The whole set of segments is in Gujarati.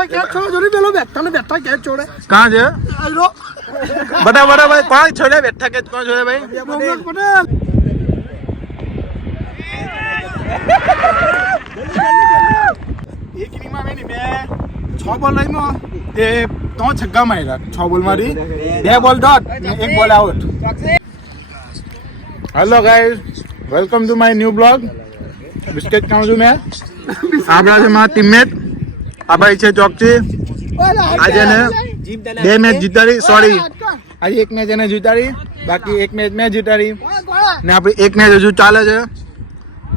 બેઠા કેચ છોડે જોરી પેલો બેઠા કેચ છોડે कहाँ છે આયરો बड़ा बड़ा भाई कौन छोड़े बैठा के कौन छोड़े भाई મોહમ્મદ પટેલ એક ઇનિંગમાં મેં 6 બોલ લઈને તે 3 છગ્ગા માર્યા 6 બોલ મારી 2 બોલ ડોટ ને 1 બોલ out hello guys welcome to my new blog biscuit ખાઉં છું મેં આપણા છે મારા ટીમમેટ આ ભાઈ છે ચોકચી આજે ને 2 મેચ જીતાડી સોરી આજે 1 મેચ એને જીતાડી બાકી 1 મેચ મેં જીતાડી ને આપણી 1 મેચ હજુ ચાલે છે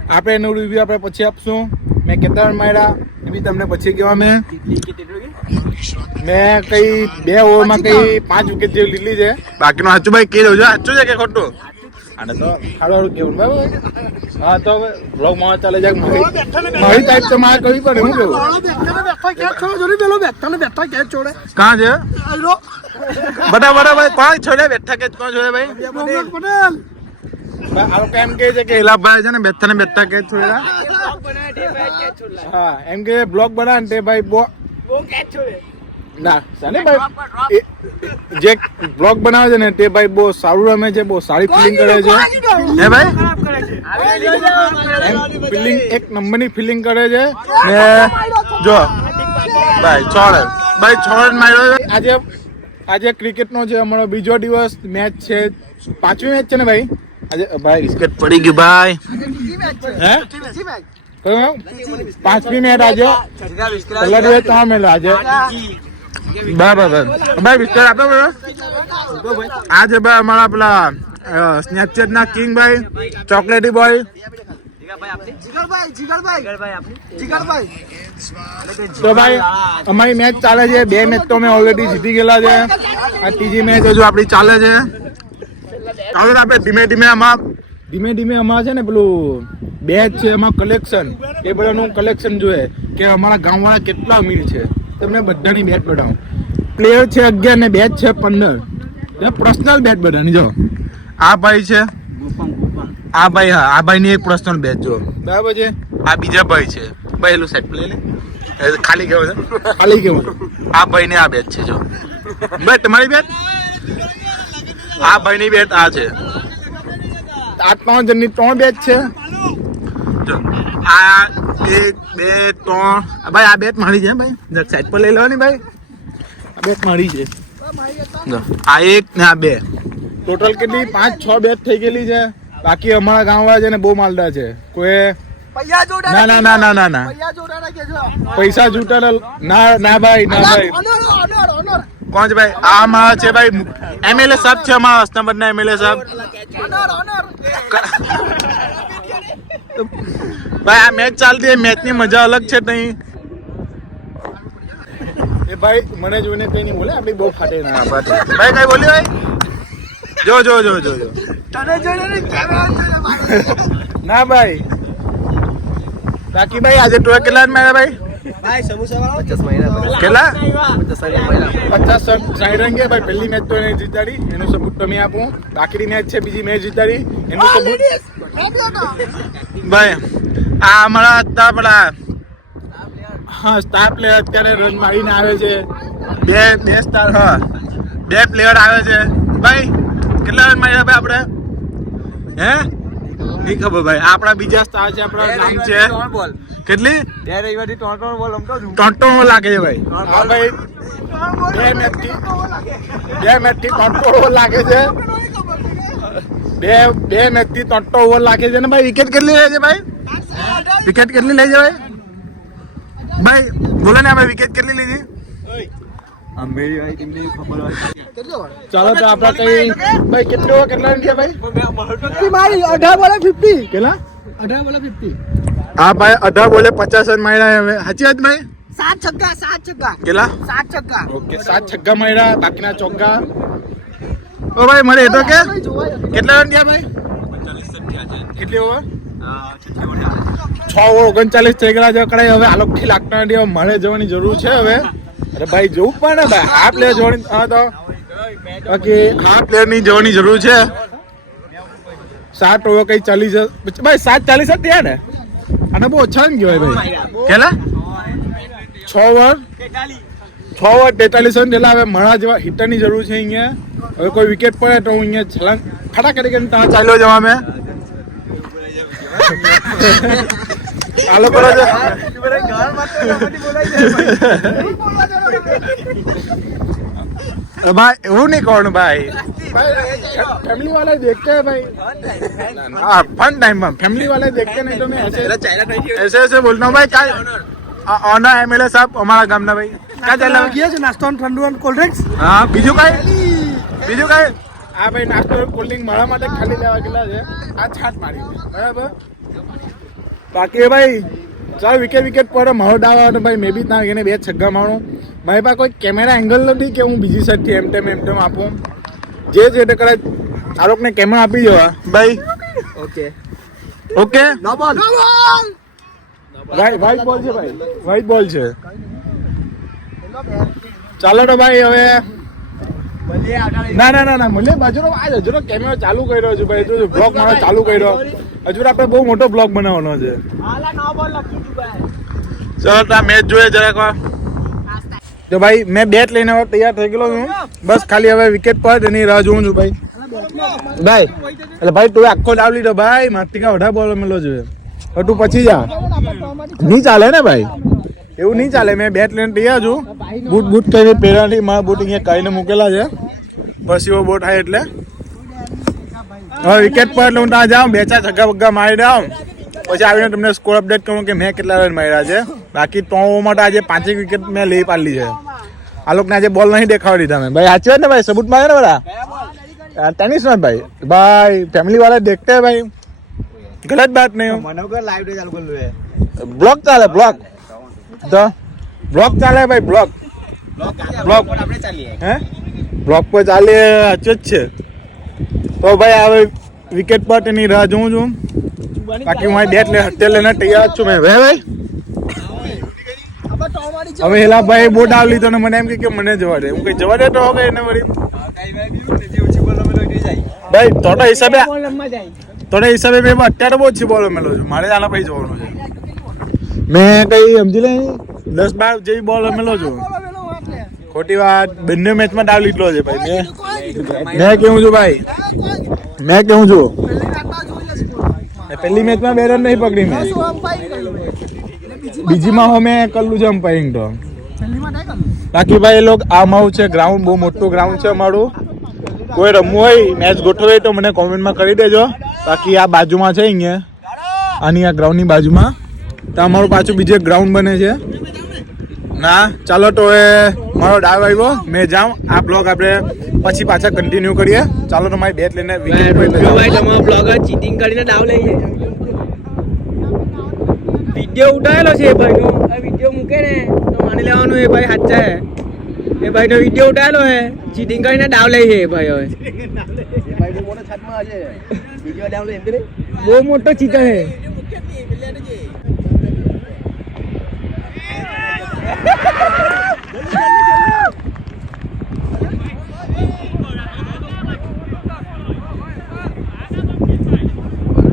આપણે એનું રિવ્યુ આપણે પછી આપશું મેં કેટલા રન માર્યા એ બી તમને પછી કહેવા મેં કઈ 2 ઓવરમાં કઈ 5 વિકેટ જેવી લીધી છે બાકીનું સાચું ભાઈ કહી દઉં છું સાચું છે કે ખોટું આને તો સારું કેવું બરાબર હા તો હવે બ્લોગમાં ચાલે જાય મારી ટાઈપ તો મારે કરવી પડે હું કેવું બેઠા કેચ છોડે જોરી પેલો બેઠા કેચ છોડે કहाँ છે આયરો બટા ભાઈ કોણ છોડે બેઠા કે કોણ છોડે ભાઈ મોહમ્મદ પટેલ આ લોકો એમ કહે છે કે હિલાભાઈ છે ને બેઠા કેચ છોડેલા હા એમ કે બ્લોગ બનાવે ને તે ભાઈ બહુ કેચ છોડે ના સાને ભાઈ જે બ્લોગ બનાવે છે ને તે ભાઈ બહુ સારું રમે છે બહુ સારી ફિલિંગ કરે છે હે ભાઈ ફિલિંગ એક નંબરની ફિલિંગ કરે છે ને જો ભાઈ છોડ માર્યો આજે ક્રિકેટનો છે અમારો બીજો દિવસ મેચ છે 5મી મેચ છે ને ભાઈ આજે ભાઈ વિકેટ પડી ગયું ભાઈ હે 5મી મેચ આજે પહેલા દિવસ 3 મેચ આજે બરાબર ભાઈ વિકેટ આપો આજે ભાઈ અમારા પેલા સ્નેપચેટ ના કિંગ ભાઈ ચોકલેટી બોય તો ભાઈ અમારી મેચ ચાલે છે 2 મેચ તો અમે ઓલરેડી જીતી ગયેલા છે આ ત્રીજી મેચ હજુ આપણી ચાલે છે ચાલો આપણે ધીમે ધીમે અમારા છે ને પેલું બેચ છે એમાં કલેક્શન એ બધાનું કલેક્શન જોઈએ કે અમારા ગામવાળા કેટલા અમીર છે તમને બધાની બેચ બતાવું પ્લેયર છે 11 ને બેચ છે 15 પર્સનલ બેચ બધાની જો આ ભાઈ છે આ ભાઈ હા આ ભાઈની એક પર્સનલ બેચ જો બરાબર છે આ બીજા ભાઈ છે ભાઈ એલું સેટ પ્લે લે ખાલી કેવું છે ખાલી કેવું આ ભાઈની આ બેચ છે જો ભાઈ તમારી બેચ આ ભાઈની બેચ આ છે આ 3 જણની 3 બેચ છે જો આ 1 2 3 ભાઈ આ બેચ મારી છે ભાઈ સાઈડ પર લઈ લેવાની ભાઈ આ બેચ મારી છે જો આ 1 ને આ 2 ટોટલ કેટલી 5-6 બેચ થઈ ગયેલી છે બાકી અમારા ગામવાળા છે ને બહુ માલદાર છે કોઈ ના પૈસા જૂટા ના ભાઈ કોણ છે ભાઈ આ અમારા છે ભાઈ એમએલએ સાહેબ છે અમારા હસનાબાદ ના એમએલએ સાહેબ ભાઈ આ મેચ ચાલતી મેચ ની મજા અલગ છે તઈ એ ભાઈ મને જોઈને કઈ નહીં બોલે આપડી બહુ ફાટે ના ભાઈ કઈ બોલી ભાઈ જો તને જોઈને ના ભાઈ બાકી ભાઈ આજે તો કેટલા માર્યા ભાઈ સમોસા વાળા 50 માર્યા કેટલા 50 રન ગયા ભાઈ પહેલી મેચ તો એને જીતાડી એનો સબૂત તમે આપો બાકીની મેચ છે બીજી મેચ જીતાડી એનો સબૂત ભાઈ આ અમારા હતા પેલા હા સ્ટાર પ્લેયર અત્યારે રન મારીને આવે છે બે સ્ટાર હા 2 પ્લેયર આવે છે ભાઈ કેટલા રન માર્યા ભાઈ આપણે હે નહીં ખબર ભાઈ આપણા બીજા સ્ટાર છે આપણા નામ છે કેટલી 2 રવિવારથી 3 બોલ રમતો છું 3 લાગે છે ભાઈ હા ભાઈ 2 મેચથી 3 ઓવર લાગે છે 2 મેચથી 3 ઓવર લાગે છે ને ભાઈ વિકેટ કેટલી લે છે ભાઈ વિકેટ કેટલી લે છે ભાઈ બોલો ને ભાઈ વિકેટ કેટલી લીધી ચાલો તો આપડા કઈ ભાઈ કેટલા રન થયા ભાઈ મારી 18 બોલે 50 કેટલા 18 બોલે 50 હા ભાઈ 18 બોલે 50 રન માર્યા હવે સાચી વાત ભાઈ 7 છગ્ગા કેટલા 7 છગ્ગા ઓકે 7 છગ્ગા માર્યા બાકીના ચોગ્ગા ઓ ભાઈ મને એ તો કે કેટલા રન થયા ભાઈ 45 કેટલી ઓવર 6 ઓવર 39 થઈ ગયા છે કડાઈ હવે આલોકથી લાગતા નથી મારે જવાની જરૂર છે હવે અરે ભાઈ જોવું પણ ને ભાઈ આ પ્લેયર જોવાની હા તો બાકી આ પ્લેયર ની જવાની જરૂર છે 7 ઓવર કઈ 40 ભાઈ 7:40 જ થયા ને અને બહુ ઓછા ને કહેવાય ભાઈ કેટલા 6 ઓવર 43 રન એટલે હવે મારા જેવા હિટરની જરૂર છે અહીંયા. હવે કોઈ વિકેટ પડે તો હું અહીંયા છલાંગ ખડા કરી ત્યાં ચાલ્યો જવા મેં. ચાલો કરો છો भाई वो नहीं कौन भाई फैमिली वाले देखते हैं भाई हाँ फन टाइम में फैमिली वाले देखते नहीं तो मैं ऐसे ऐसे बोलता हूँ भाई क्या ऑनर एमएलए साहब हमारा गाम ना भाई क्या चल रहा है નાસ્તો ઠંડુ અને કોલ્ડ ડ્રિંક્સ हाँ બીજું કઈ આ ભાઈ નાસ્તો કોલ્ડ ડ્રિંક મારા માટે ખાલી લેવા ગયેલા છે આ છાટ મારી છે બરાબર બાકી ભાઈ ચાલ વિકેટ પર મારો ડાવ આવે ભાઈ મેં બી ત્યાં એને 2 છગ્ગા મારું મારી પાસે કોઈ કેમેરા એંગલ નથી કે હું બીજી સાઈડથી એમ તેમ આપું જે રીતે કરે આ લોકોને કેમેરા આપી જવા ભાઈ ઓકે નો બોલ વ્હાઈટ બોલ છે ભાઈ વ્હાઈટ બોલ છે ચાલો તો ભાઈ હવે ના મને બાજુનો આ હજુ કેમેરો ચાલુ કર્યો છે ભાઈ તો બ્લોગ મારો ચાલુ કર્યો હજુ આપણે બહુ મોટો બ્લોગ બનાવવાનો છે ચાલો તો આ મેચ જોઈએ જરાક તો ભાઈ મેં બેટ લઈને હવે તૈયાર થઈ ગયો છું બસ ખાલી હવે વિકેટ પર એની રાહ જોઉં છું ભાઈ એટલે ભાઈ તું આખો ડાવ લીધો ભાઈ મારથી કા વઢા બોલ મેલો જોઈએ હવે તું પછી જા નહીં ચાલે ને ભાઈ એવું નહીં ચાલે મેં બેટ લઈને તૈયાર છું બૂટ કરીને પહેરાથી મારા બૂટ અહીંયા કાઢીને મૂકેલા છે પછી એવો બોટ થાય એટલે હવે વિકેટ પર એટલે હું ત્યાં જાઉં 2-4 છગ્ગા બગ્ગા મારી દઉં પછી આવીને તમને સ્કોર અપડેટ કરું કે મેં કેટલા રન માર્યા છે બાકી 3 ઓવર માટે આજે 5 વિકેટ મેં લઈ પાડલી છે આ લોકોને આજે બોલ નહીં દેખાડી દીધા મેં ભાઈ સાચી વાત ને ભાઈ સબૂત મારે ને બધા टेनिस में भाई फैमिली वाले देखते हैं भाई गलत बात नहीं हो ब्लॉग चाले ब्लॉग तो ब्लॉग चाले भाई ब्लॉग ब्लॉग पर चाले अच्छे तो भाई હવે વિકેટ પર તેની રાહ જોઉં છું બાકી હું બેટ લેને તૈયાર છું મેં ભાઈ હવે હેલા ભાઈ બોટ આવલી તો મને એમ કે મને જવા દે હું કઈ જવા દે તો હવે એને વળી ભાઈ તોડા હિસાબે મેં અત્યારે બહુ ઓછી બોલ મેલો છું મારે આના ભાઈ જોવાનું છે મેં કઈ સમજી લે 10-12 જેવી બોલ મેલો છું ખોટી વાત બંને મેચમાં ડાવ લીધો છે ભાઈ મેં કેવું છું ભાઈ પહેલી મેચમાં 2 રન નહીં પકડી મેં બીજીમાં હો મેં કરેલું છે અમ્પાયરિંગ તો બાકી ભાઈ એ લોકો આ મારું છે ગ્રાઉન્ડ બહુ મોટું ગ્રાઉન્ડ છે અમારું કોઈ રમવું હોય મેચ ગોઠવે તો મને કોમેન્ટમાં કરી દેજો બાકી આ બાજુમાં છે અહીંયા આની આ ગ્રાઉન્ડની બાજુમાં તો અમારું પાછું બીજું એક ગ્રાઉન્ડ બને છે ના ચાલો તો એ મારો ડાવ આવ્યો મેં જાઉં આ બ્લોગ આપણે પછી પાછા કન્ટિન્યુ કરીએ ચાલો તો મારી બેટ લઈને ચીટિંગ કરીને ડાવ લઈએ વિડીયો ઉઠાવેલો છે એ ભાઈનો આ વિડીયો મૂકે ને તો માની લેવાનું એ ભાઈ સાચા હે એ ભાઈનો વિડીયો ઉઠાવેલો હે ચીટિંગ કરીને ડાવ લઈ છે એ ભાઈ હવે બહુ મોટો ચીટર હે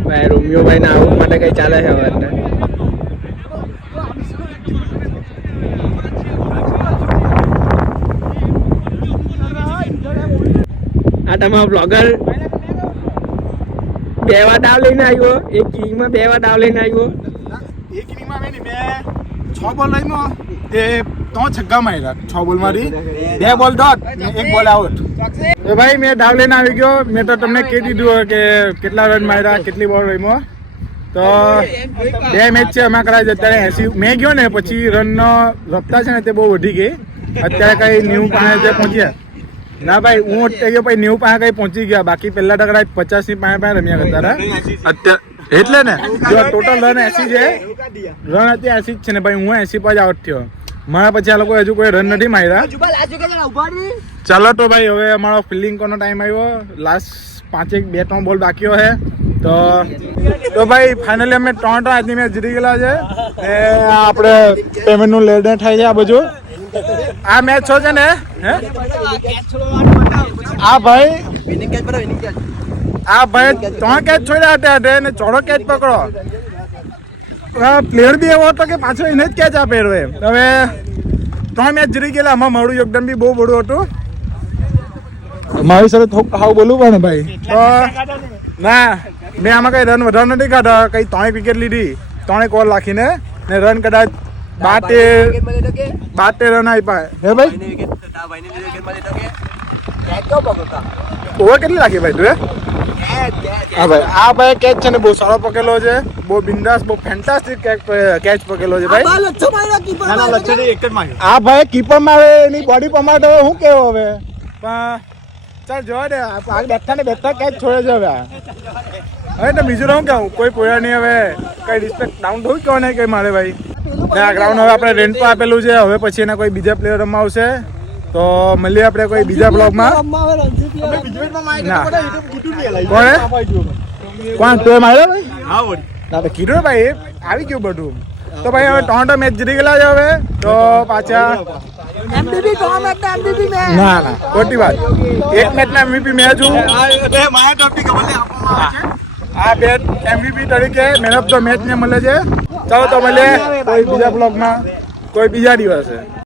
ભાઈ રોમિયો ભાઈ ના આવું માટે કઈ ચાલે છે હવે આ તમારો બ્લોગર 2 વાર ડાવ લઈને આવ્યો એક કિંગમાં 2 વાર ડાવ લઈને આવ્યો એક ઇનિંગમાં મેં 6 બોલ લઈને તે 3 છગ્ગા માર્યા 6 બોલ માંથી 2 બોલ ડોટ ને 1 બોલ આઉટ તો ભાઈ મેં ડાવ લઈને આવી ગયો મેં તો તમને કહી દીધું કે કેટલા રન માર્યા કેટલી બોલ રમ્યો તો 2 મેચ છે એમાં કદાચ અત્યારે 80 મેં ગયો ને પછી રનનો રફતાર છે ને તે બહુ વધી ગઈ અત્યારે કઈ 90 પાસે પહોંચ્યા ના ભાઈ હું અત્યારે ગયો પછી 90 પાસે કઈ પહોંચી ગયા બાકી પહેલા તો કદાચ 50 ની પાસે રમ્યા કરતા હતા અત્યારે એટલે ને જો ટોટલ રન 80 છે રન અત્યારે 80 જ છે ને ભાઈ હું 80 પર જ આઉટ થયો મારા પછી આ લોકો હજુ કોઈ રન નથી માર્યા ચાલો તો ભાઈ હવે અમારો ફિલ્ડિંગ કરવાનો ટાઈમ આવ્યો લાસ્ટ 2-3 બોલ બાકી હે તો ભાઈ ફાઇનલી અમે 3 આજની મેચ જીતી ગયેલા છે એ આપણે પેમેન્ટનું લેણ થાય છે આ બધું આ મેચ છે ને હે આ ભાઈ 3 કેચ છોડ્યા હતા ને ચોથો કેચ પકડો પ્લેયર બી એવો હતો કે પાછો એને જ કેચ આપેલો હવે ત્રણ મેચ જીતી ગયેલા આમાં મારું યોગદાન બી બહુ બડું હતું મારી સાથે થોડુંક હાવ બોલવું પડે ને ભાઈ તો ના મેં આમાં કઈ રન વધારે નથી કાઢા કઈ 3 વિકેટ લીધી 3 ઓવર રાખીને ને રન કદાચ 72 રન આપ્યા હે ભાઈ ઓવર કેટલી રાખી ભાઈ તું હા ભાઈ આ ભાઈ કેચ છે ને બહુ સારો પકેલો છે બહુ બિંદાસ બહુ ફેન્ટાસ્ટિક કેચ પકેલો છે ભાઈ આ ભાઈ કીપર માં હવે એની બોડી પ્રમાણે હવે શું કેવો હવે પણ ચાલ જોવા દે આ બેઠા કેચ છોડે છે હવે હવે તો બીજું શું કેવું કોઈ પોયા નહીં હવે કઈ રિસ્પેક્ટ ડાઉન થયું કેવું નહીં કઈ મારે ભાઈ આ ગ્રાઉન્ડ હવે આપણે રેન્ટ પર આપેલું છે હવે પછી એના કોઈ બીજા પ્લેયર રમવા આવશે તો મળીએ આપણે કોઈ બીજા બ્લોગમાં કોણ તું માર્યો ભાઈ ના તો કીધું ભાઈ આવી ગયું બધું તો ભાઈ હવે 3 મેચ જીતી ગયેલા છે હવે તો પાછા ના ના ખોટી વાત એક મેચના MVP મેં છું આ બેટ MVP તરીકે મેન ઓફ ધ મેચ ને મળે છે ચાલો તો મળીએ કોઈ બીજા બ્લોગમાં કોઈ બીજા દિવસે